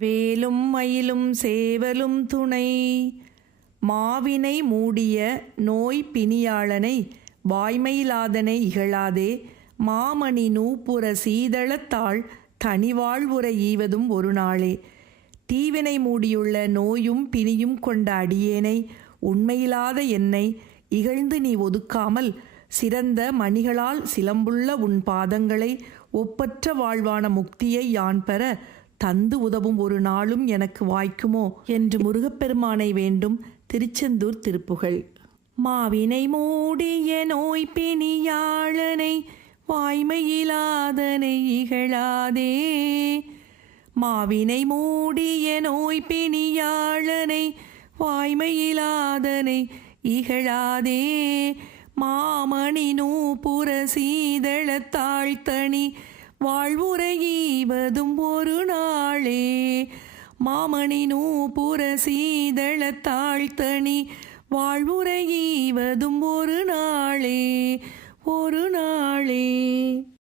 வேலும் மயிலும் சேவலும் துணை. மாவினை மூடிய நோய் பிணியாளனை வாய்மையிலாதனை இகழாதே. மாமணி நூப்புற சீதளத்தாள் தனிவாழ்வுற ஈவதும் ஒரு நாளே. தீவினை மூடியுள்ள நோயும் பிணியும் கொண்ட அடியேனை, உண்மையிலாத என்னை இகழ்ந்து நீ ஒதுக்காமல், சிறந்த மணிகளால் சிலம்புள்ள உன் பாதங்களை ஒப்பற்ற வாழ்வான முக்தியை யான் பெற தந்து உதவும் ஒரு நாளும் எனக்கு வாய்க்குமோ என்று முருகப்பெருமானை வேண்டும் திருச்செந்தூர் திருப்புகழ். மாவினை மூடிய நோய் பிணியாளனை வாய்மையிலாதனை இகழாதே. மாவினை மூடிய நோய் பிணியாளனை வாய்மையிலாதனை இகழாதே. மாமணி நூப்புற சீதளத்தாள் தனி வாழ்வுரை ஈவதும் ஒரு நாளே. மாமணி நூப்புற சீதளத்தாள் தனி வாழ்வுரை ஈவதும் ஒரு நாளே. ஒரு நாள்.